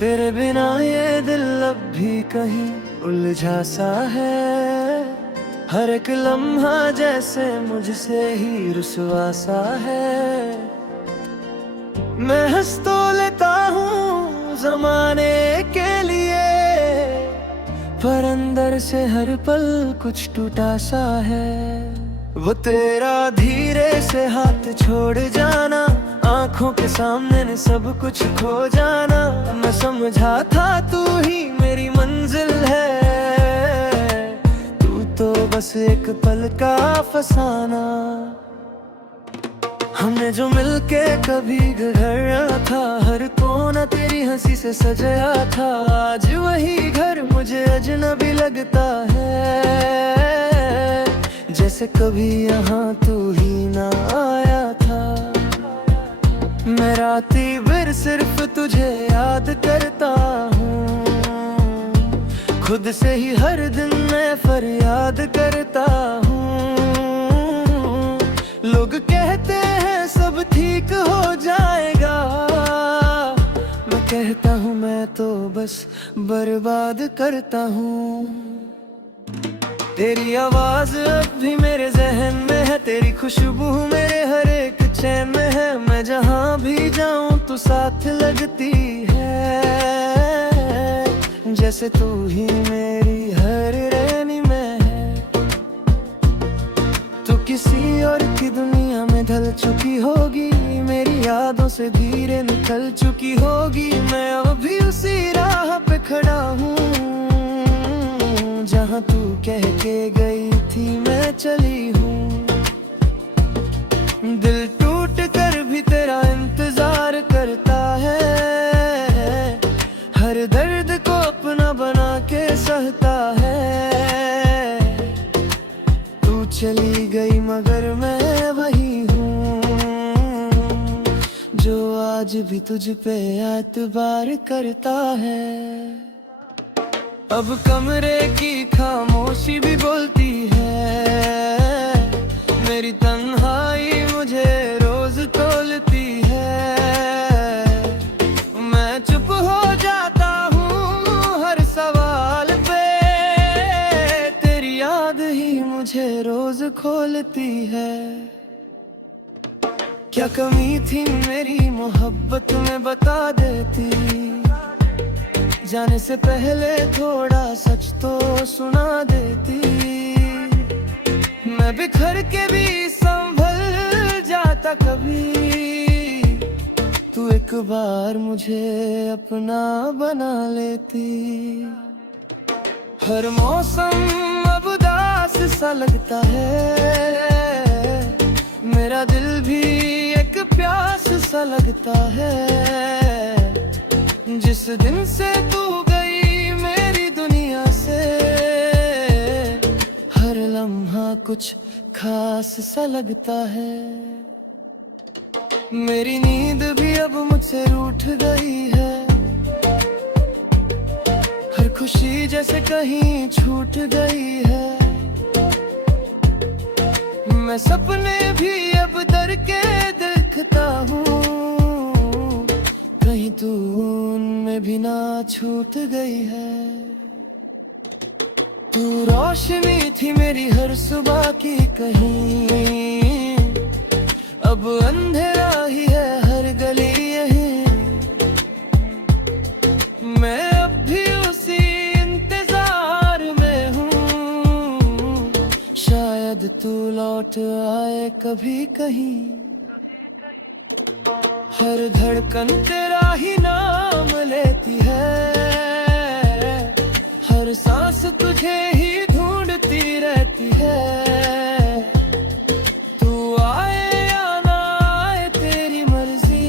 तेरे बिना ये दिल अब भी कहीं उलझा सा है। हर एक लम्हा जैसे मुझसे ही रुसवा सा है। मैं हंस तो लेता हूँ जमाने के लिए, पर अंदर से हर पल कुछ टूटा सा है। वो तेरा धीरे से हाथ छोड़ जाना, आंखों के सामने ने सब कुछ खो जाना। मैं समझा था तू ही मेरी मंजिल है, तू तो बस एक पल का फसाना। हमने जो मिलके कभी घड़ा था, हर कोना तेरी हंसी से सजाया था। आज वही घर मुझे अजनबी लगता है, जैसे कभी यहाँ तू ही ना आया था। मैं राती भर सिर्फ तुझे याद करता हूँ, खुद से ही हर दिन मैं फरियाद करता हूँ। लोग कहते हैं सब ठीक हो जाएगा, मैं कहता हूँ मैं तो बस बर्बाद करता हूँ। तेरी आवाज अब भी मेरे जहन में है, तेरी खुशबू मेरे हर एक चैन में है। मैं जहाँ भी जाऊँ तू साथ लगती है, जैसे तू ही मेरी हर रैनी में है। तू किसी और की दुनिया में ढल चुकी होगी, मेरी यादों से धीरे निकल चुकी होगी। मैं अब भी उसी राह पे खड़ा हूँ, जहाँ तू कह के गई थी मैं चली हूँ। दिल टूट कर भी तेरा इंतजार करता है, हर दर्द को अपना बना के सहता है। तू चली गई मगर मैं वही हूँ, जो आज भी तुझ पे एतबार करता है। अब कमरे की खामोशी भी बोलती है, मेरी तन्हाई मुझे रोज तोलती है। मैं चुप हो जाता हूँ हर सवाल पे, तेरी याद ही मुझे रोज खोलती है। क्या कमी थी मेरी मोहब्बत में बता देती, जाने से पहले थोड़ा सच तो सुना देती। मैं बिखर के भी संभल जाता कभी, तू एक बार मुझे अपना बना लेती। हर मौसम अब उदास सा लगता है, मेरा दिल भी एक प्यास सा लगता है। जिस दिन से तू गई मेरी दुनिया से, हर लम्हा कुछ खास सा लगता है। मेरी नींद भी अब मुझसे रूठ गई है, हर खुशी जैसे कहीं छूट गई है। मैं सपने भी अब डर के देखता हूँ, कहीं तू उनमें भी ना छूट गई है। तू रोशनी थी मेरी हर सुबह की कहीं, अब अंधेरा ही है हर गली यहीं। मैं अब भी उसी इंतजार में हूँ, शायद तू लौट आए कभी कहीं। हर धड़कन तेरा ही नाम लेती है, हर सांस तुझे ही ढूंढती रहती है। तू आए या ना आए तेरी मर्जी,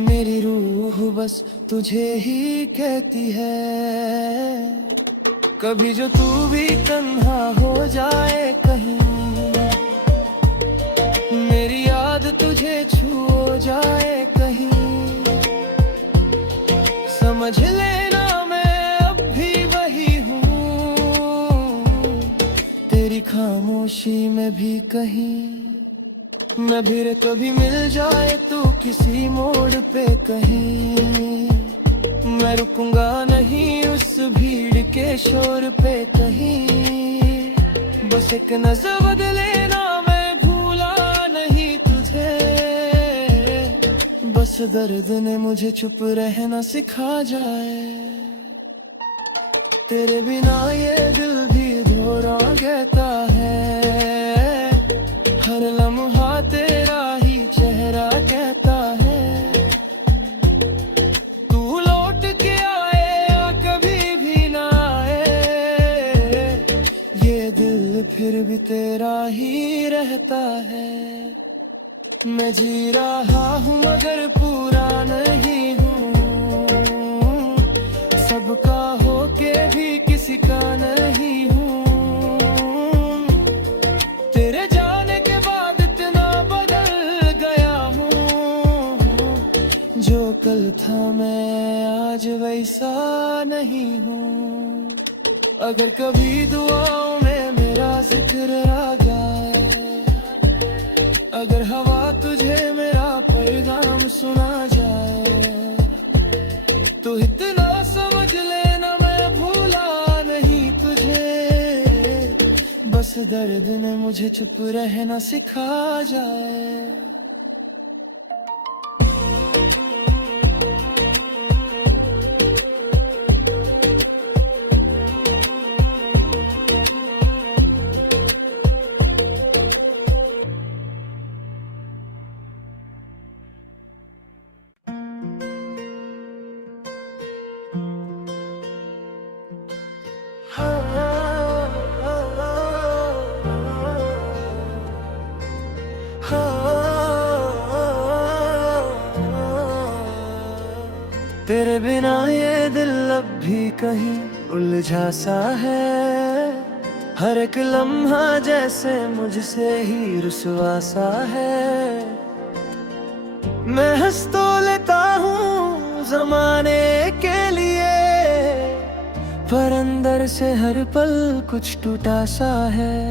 मेरी रूह बस तुझे ही कहती है। कभी जो तू भी तन्हा हो जाए कहीं, मेरी याद तुझे छू जाए कहीं, समझ लेना मैं अब भी वही हूँ, तेरी खामोशी में भी कहीं। मैं भी कभी मिल जाए तू किसी मोड़ पे कहीं, मैं रुकूंगा नहीं उस भीड़ के शोर पे कहीं। बस एक नजर बदले ना, मैं भूला नहीं तुझे। बस दर्द ने मुझे चुप रहना सिखा जाए। तेरे बिना ये दिल भी धोरा कहता है, हर लम्हा तेरा ही चेहरा कहता है। तू लौट के आए या कभी भी ना आए, ये दिल फिर भी तेरा ही रहता है। मैं जी रहा हूँ मगर पूरा नहीं हूँ, सबका होके भी किसी का नहीं हूँ। तेरे जाने के बाद इतना बदल गया हूँ, जो कल था मैं आज वैसा नहीं हूँ। अगर कभी दुआओं में मेरा जिक्र आ जाए, अगर हवा तुझे मेरा पैगाम सुना जाए, तो इतना समझ लेना मैं भूला नहीं तुझे। बस दर्द ने मुझे चुप रहना सिखा जाए। तेरे बिना ये दिल अब भी कहीं उलझा सा है, हर एक लम्हा जैसे मुझसे ही रुसवा सा है। मैं हंस तो लेता हूँ जमाने के लिए, पर अंदर से हर पल कुछ टूटा सा है।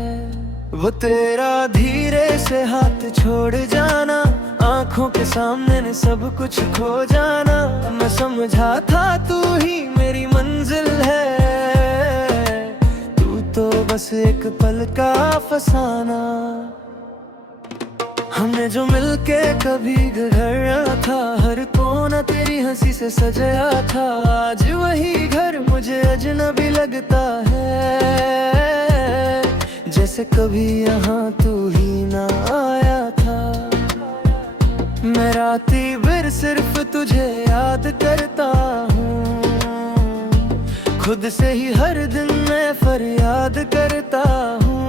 वो तेरा धीरे से हाथ छोड़ जाना, आंखों के सामने ने सब कुछ खो जाना। मैं समझा था तू ही मेरी मंजिल है, तू तो बस एक पल का फसाना। हमने जो मिलके कभी गहरा था, हर कोना तेरी हंसी से सजाया था। आज वही घर मुझे अजनबी लगता है, जैसे कभी यहाँ तू ही ना आया था। मैं राती भर सिर्फ तुझे याद करता हूँ, खुद से ही हर दिन मैं फरियाद करता हूँ।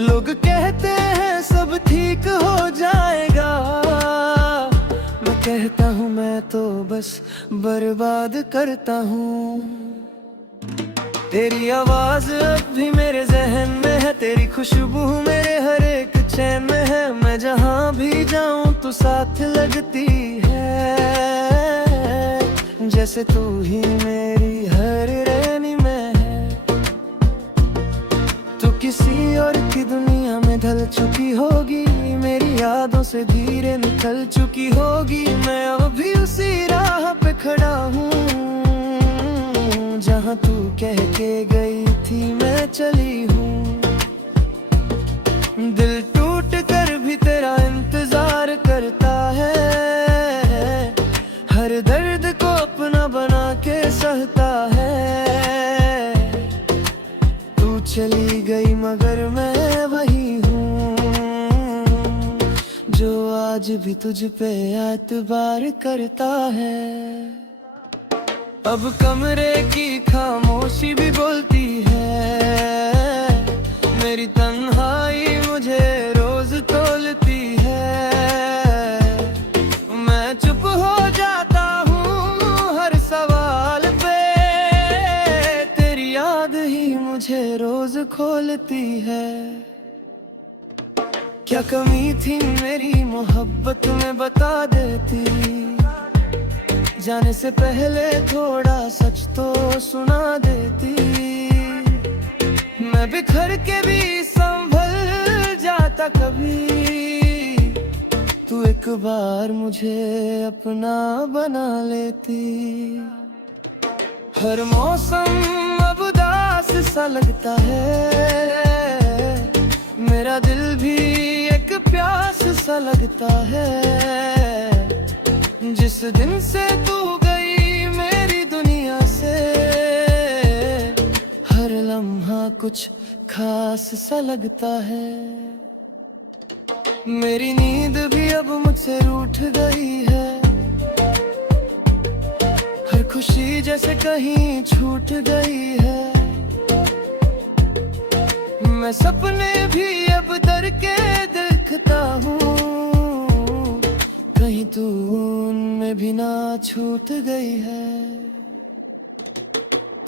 लोग कहते हैं सब ठीक हो जाएगा, मैं कहता हूँ मैं तो बस बर्बाद करता हूँ। तेरी आवाज अब भी मेरे जहन में है, तेरी खुशबू मेरे हर एक चैन में है। मैं जहाँ भी जाऊँ तू साथ लगती है, जैसे तू ही मेरी हर रैनी में है। तू किसी और की दुनिया में ढल चुकी होगी, मेरी यादों से धीरे निकल चुकी होगी। मैं अब भी उसी राह पे खड़ा हूँ, जहाँ तू कह के गई थी मैं चली हूँ। दिल टूट कर भी तेरा इंतजार करता है, हर दर्द को अपना बना के सहता है। तू चली गई मगर मैं वही हूँ, जो आज भी तुझ पे एतबार करता है। अब कमरे की खामोशी भी बोलती है, मेरी तन्हाई मुझे रोज तोलती है। मैं चुप हो जाता हूँ हर सवाल पे, तेरी याद ही मुझे रोज खोलती है। क्या कमी थी मेरी मोहब्बत में बता देती, जाने से पहले थोड़ा सच तो सुना देती। मैं बिखर के भी संभल जाता रहता कभी, तू एक बार मुझे अपना बना लेती। हर मौसम अब उदास सा लगता है, मेरा दिल भी एक प्यास सा लगता है। जिस दिन से तू गई मेरी दुनिया से, हर लम्हा कुछ खास सा लगता है। मेरी नींद भी अब मुझसे रूठ गई है, हर खुशी जैसे कहीं छूट गई है। मैं सपने भी अब डर के देखता हूँ, कहीं तू उनमें भी ना छूट गई है।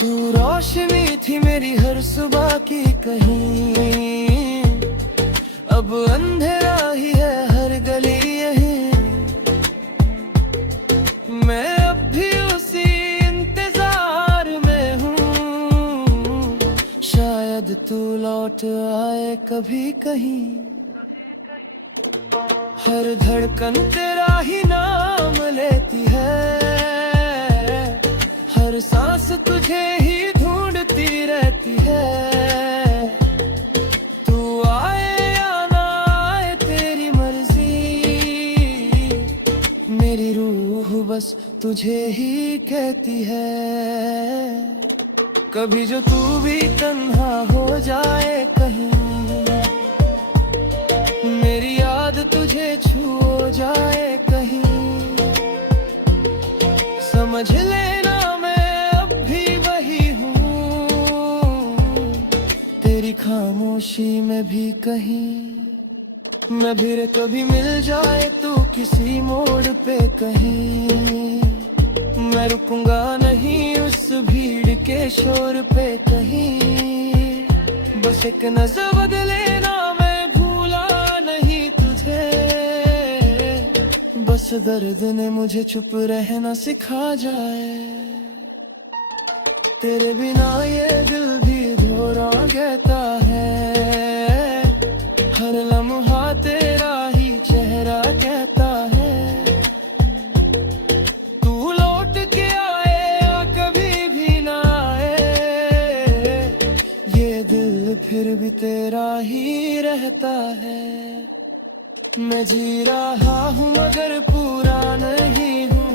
तू रोशनी थी मेरी हर सुबह की, कहीं अब अंधेरा ही है हर गली यहीं। मैं अब भी उसी इंतजार में हूँ, शायद तू लौट आए कभी कहीं। हर धड़कन तेरा ही नाम लेती है, हर सांस तुझे ही ढूंढती रहती है। तू आए या ना आए तेरी मर्जी, मेरी रूह बस तुझे ही कहती है। कभी जो तू भी तन्हा हो जाए कहीं, मेरी याद तुझे छू जाए कहीं, समझ लेना मैं अब भी वही हूँ, तेरी खामोशी में भी कहीं। मैं भी कभी मिल जाए तू किसी मोड़ पे कहीं, मैं रुकूंगा नहीं उस भीड़ के शोर पे कहीं। बस एक नजर बदलेना, मैं भूला नहीं तुझे, बस दर्द ने मुझे चुप रहना सिखा जाए। तेरे बिना ये दिल भी धोरा कहता है, हर लम्हा तेरा ही चेहरा कहता है। तू लौट के आए या कभी भी ना आए, ये दिल फिर भी तेरा ही रहता है। मैं जी रहा हूँ मगर पूरा नहीं हूँ,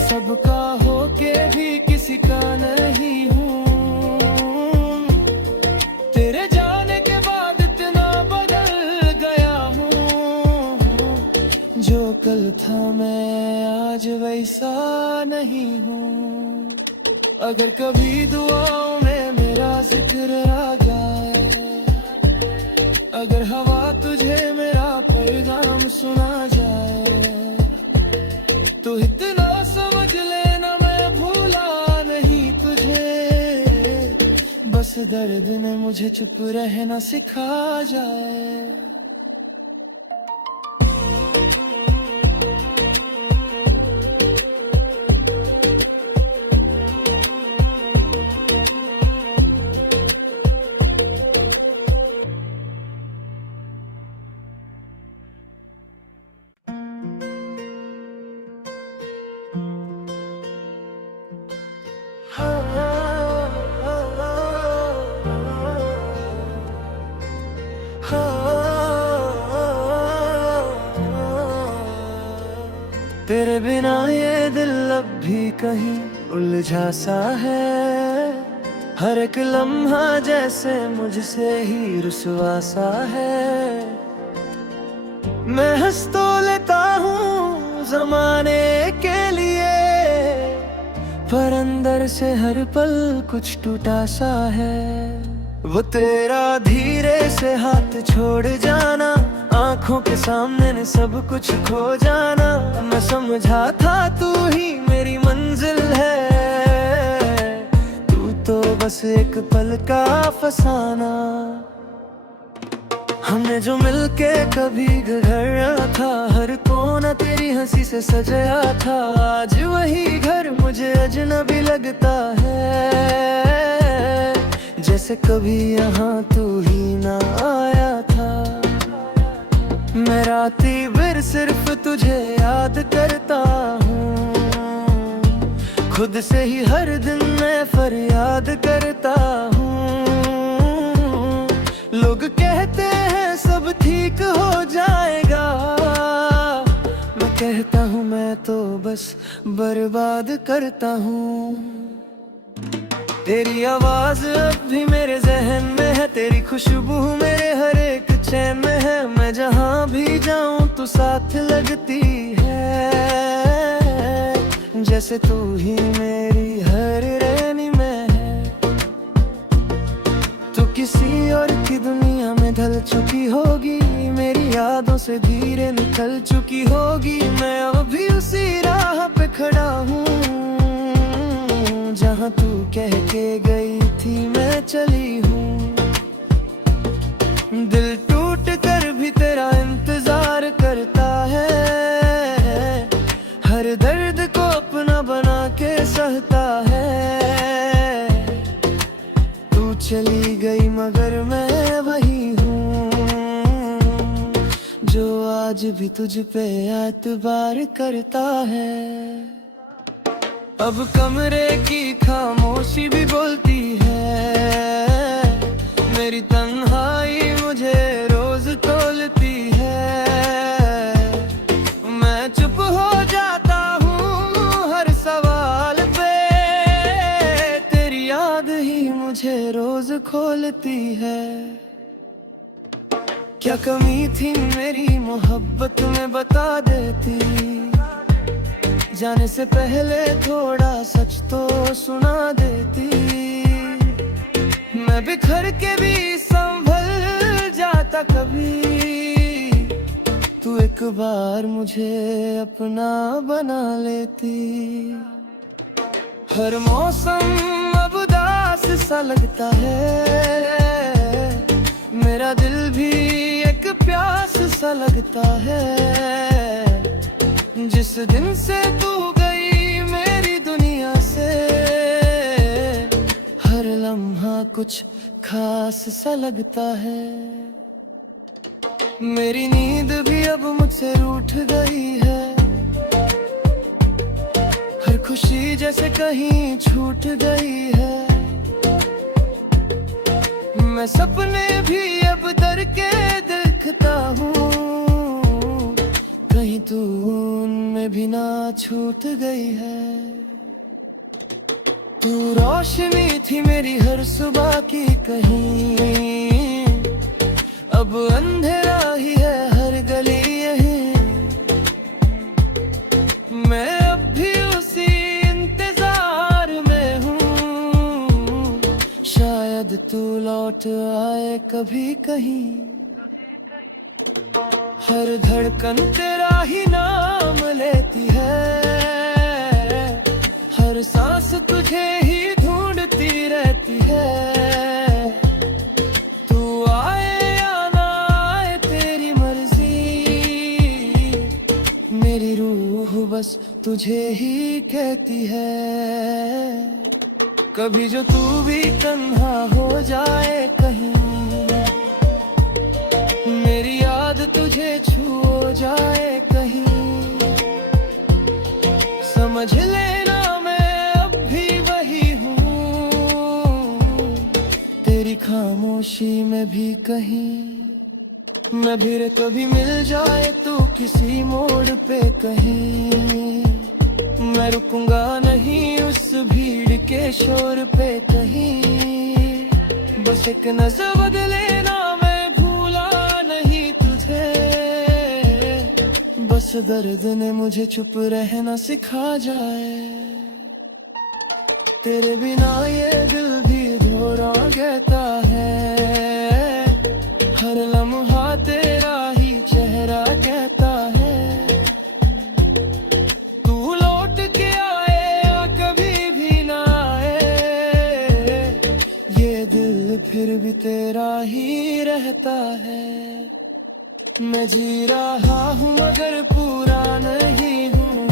सबका होके भी किसी का नहीं हूँ। तेरे जाने के बाद इतना बदल गया हूँ, जो कल था मैं आज वैसा नहीं हूँ। अगर कभी दुआओं में मेरा जिक्र आ जाए, अगर हवा तुझे मेरा पैगाम सुना जाए, तो इतना समझ लेना मैं भूला नहीं तुझे, बस दर्द ने मुझे चुप रहना सिखा जाए। तेरे बिना ये दिल अब भी कहीं उलझा सा है, हर एक लम्हा जैसे मुझसे ही रुसवा सा है। मैं हंस तो लेता हूँ जमाने के लिए, पर अंदर से हर पल कुछ टूटा सा है। वो तेरा धीरे से हाथ छोड़ जाना, आंखों के सामने ने सब कुछ खो जाना। मैं समझा था तू ही मेरी मंजिल है, तू तो बस एक पल का फसाना। हमने जो मिलके कभी गढ़ा था, हर कोना तेरी हंसी से सजाया था। आज वही घर मुझे अजनबी लगता है, जैसे कभी यहाँ तू ही ना आया। राती भर सिर्फ तुझे याद करता हूँ, खुद से ही हर दिन मैं फरियाद करता हूँ। लोग कहते हैं सब ठीक हो जाएगा, मैं कहता हूँ मैं तो बस बर्बाद करता हूँ। तेरी आवाज अब भी मेरे जहन में है, तेरी खुशबू मेरे हर एक चैन में है। मैं जहाँ भी जाऊँ तू साथ लगती है, जैसे तू ही मेरी हर रैनी में है। तू किसी और की दुनिया में ढल चुकी होगी, मेरी यादों से धीरे निकल चुकी होगी। मैं अभी उसी राह पे खड़ा हूँ जहाँ तू कह के गई थी मैं चली हूँ। दिल टूट कर भी तेरा इंतजार करता है, हर दर्द को अपना बना के सहता है। तू चली गई मगर मैं वही हूँ जो आज भी तुझ पे एतबार करता है। अब कमरे की खामोशी भी बोलती है, मेरी तन्हाई मुझे रोज तोलती है। मैं चुप हो जाता हूँ हर सवाल पे, तेरी याद ही मुझे रोज खोलती है। क्या कमी थी मेरी मोहब्बत में बता देती, जाने से पहले थोड़ा सच तो सुना देती। मैं बिखर के भी संभल जाता कभी, तू एक बार मुझे अपना बना लेती। हर मौसम अब उदास सा लगता है, मेरा दिल भी एक प्यास सा लगता है। जिस दिन से तू गई मेरी दुनिया से, हर लम्हा कुछ खास सा लगता है। मेरी नींद भी अब मुझसे रूठ गई है, हर खुशी जैसे कहीं छूट गई है। मैं सपने भी अब डर के देखता हूँ, कहीं तू उनमें भी ना छूट गई है। तू रोशनी थी मेरी हर सुबह की कहीं, अब अंधेरा ही है हर गली यहीं। मैं अब भी उसी इंतजार में हूँ, शायद तू लौट आए कभी कहीं। हर धड़कन तेरा ही नाम लेती है, हर सांस तुझे ही ढूंढती रहती है। तू आए या ना आए तेरी मर्जी, मेरी रूह बस तुझे ही कहती है। कभी जो तू भी तन्हा हो जाए कहीं, मेरी याद तुझे छू जाए कहीं, समझ लेना मैं अब भी वही हूँ, तेरी खामोशी में भी कहीं। मैं भी कभी मिल जाए तू किसी मोड़ पे कहीं, मैं रुकूंगा नहीं उस भीड़ के शोर पे कहीं। बस एक नजर बदलेना मैं भूला नहीं तुझे, बस दर्द ने मुझे चुप रहना सिखा जाए। तेरे बिना ये दिल भी थोड़ा कहता है, हर लम्हा तेरा ही चेहरा कहता है। तू लौट के आए या कभी भी ना आए, ये दिल फिर भी तेरा ही रहता है। मैं जी रहा हूँ मगर पूरा नहीं हूँ,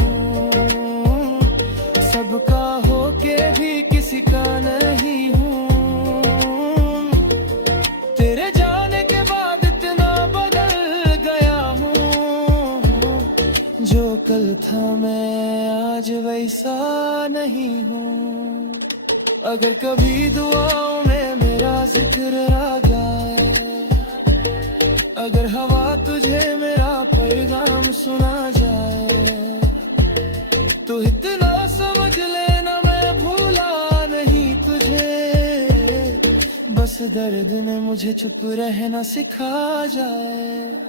सबका होके भी किसी का नहीं हूँ। तेरे जाने के बाद इतना बदल गया हूँ, कल था मैं आज वैसा नहीं हूँ। अगर कभी दुआओं में मेरा जिक्र आ जाए, अगर हवा तुझे मेरा पैगाम सुना जाए, तो इतना समझ लेना मैं भूला नहीं तुझे। बस दर्द ने मुझे चुप रहना सिखा जाए।